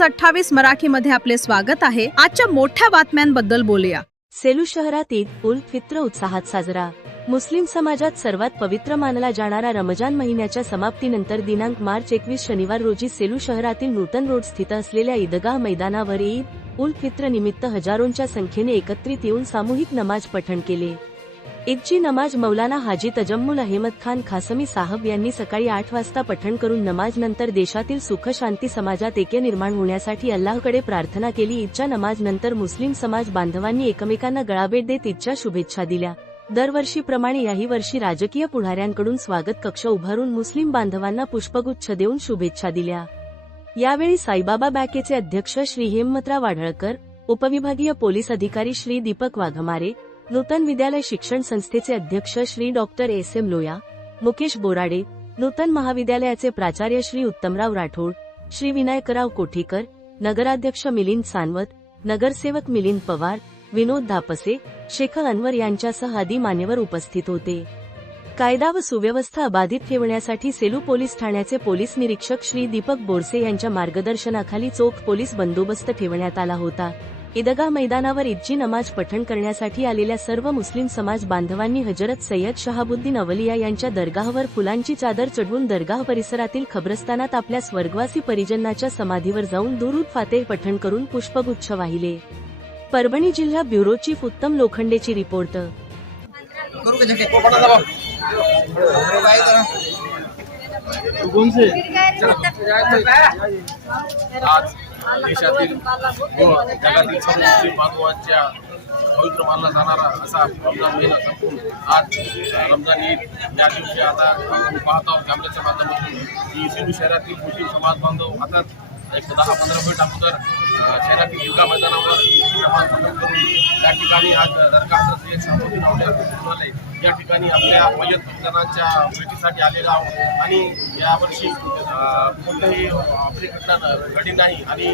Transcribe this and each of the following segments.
28 मराठीमध्ये आपले स्वागत आहे। आजच्या मोठ्या बातम्यांबद्दल बोलूया। सेलू शहरात ईद उल फित्र उत्साहात साजरा। मुस्लिम समाजात सर्वात पवित्र मानला जाणारा रमजान महिन्याच्या समाप्तीनंतर दिनांक मार्च 21 शनिवार रोजी सेलू शहरातील नूतन रोड स्थित असलेल्या ईदगाह मैदानावर ईद उल फित्र निमित्त हजारोंच्या संख्येने एकत्रित येऊन सामूहिक नमाज पठण केले। ईदची नमाज मौलाना हाजी तजम्मुल अहमद खान खासमी साहब यांनी सकाळी 8 वाजता पठण करून नमाज नंतर देशातील सुख शांती समाजात ऐक्य निर्माण होण्यासाठी अल्लाहकडे प्रार्थना केली। ईदच्या नमाज नंतर मुस्लिम समाज बांधवांनी एकमेकांना गळाभेट देत ईदच्या शुभेच्छा दिल्या। दरवर्षीप्रमाणे याही वर्षी राजकीय पुढाऱ्यांकडून स्वागत कक्ष उभारून मुस्लिम बांधवांना पुष्पगुच्छ देऊन शुभेच्छा दिल्या। यावेळी साईबाबा बँकेचे अध्यक्ष श्री हेमंतराव वाढळकर, उपविभागीय पोलीस अधिकारी श्री दीपक वाघमारे, नूतन विद्यालय शिक्षण संस्थेचे अध्यक्ष श्री डॉक्टर एस.एम. लोया, मुकेश बोराडे, नूतन महाविद्यालयाचे प्राचार्य श्री उत्तमराव राठोड, श्री विनायकराव कोठीकर, नगराध्यक्ष मिलिंद सानवत, नगरसेवक मिलिंद पवार, विनोद धापसे, शेख अनवर यांच्यासह आदी मान्यवर उपस्थित होते। कायदा व सुव्यवस्था अबाधित ठेवण्यासाठी सेलू पोलीस ठाण्याचे पोलीस निरीक्षक श्री दीपक बोरसे यांच्या मार्गदर्शनाखाली चोख पोलीस बंदोबस्त ठेवण्यात आला होता। ईदगाह मैदानावर ईदची नमाज पठण करण्यासाठी आलेल्या सर्व मुस्लिम समाज बांधवांनी हजरत सय्यद शहाबुद्दीन अवलिया यांच्या दरगाहवर फुलांची चादर चढवून दरगाह परिसरातील खबरस्तानात आपल्या स्वर्गवासी परिजनाच्या समाधीवर जाऊन दुरूद फातेह पठण करून पुष्पगुच्छ वाहिले। परभणी जिल्हा ब्युरो चीफ उत्तम लोखंडेची रिपोर्ट। देशातील व जगातील सर्व मुस्लिम बांधवांच्या पवित्र मानला जाणारा असा रमजान महिना संपून आज रमजान ईद या दिवशी आता आपण पाहत आहोत कॅमेऱ्याच्या माध्यमातून की सेलू शहरातील मुस्लिम समाज बांधव आता एक 10-15 मिनिट अगोदर शहरातील ईदगाह मैदानावर नमाज पठण करून या ठिकाणी आज दरगाह सय्यद शहाबुद्दीन अवलिया या ठिकाणी आपल्या मय्यत जनांच्या भेटीसाठी आलेला आहोत आणि यावर्षी कोणत्याही आपली घटना घडली नाही आणि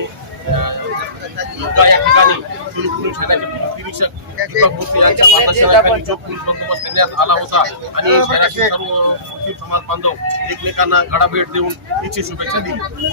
ईदगाह या ठिकाणी सेलू पोलीस ठाण्याचे पोलीस निरीक्षक दीपक बोरसे यांच्या मार्गदर्शनाखाली चोख पोलीस बंदोबस्त करण्यात आला होता आणि शहरातील सर्व मुस्लिम समाज बांधव एकमेकांना गळाभेट देऊन ईदची शुभेच्छा दिली।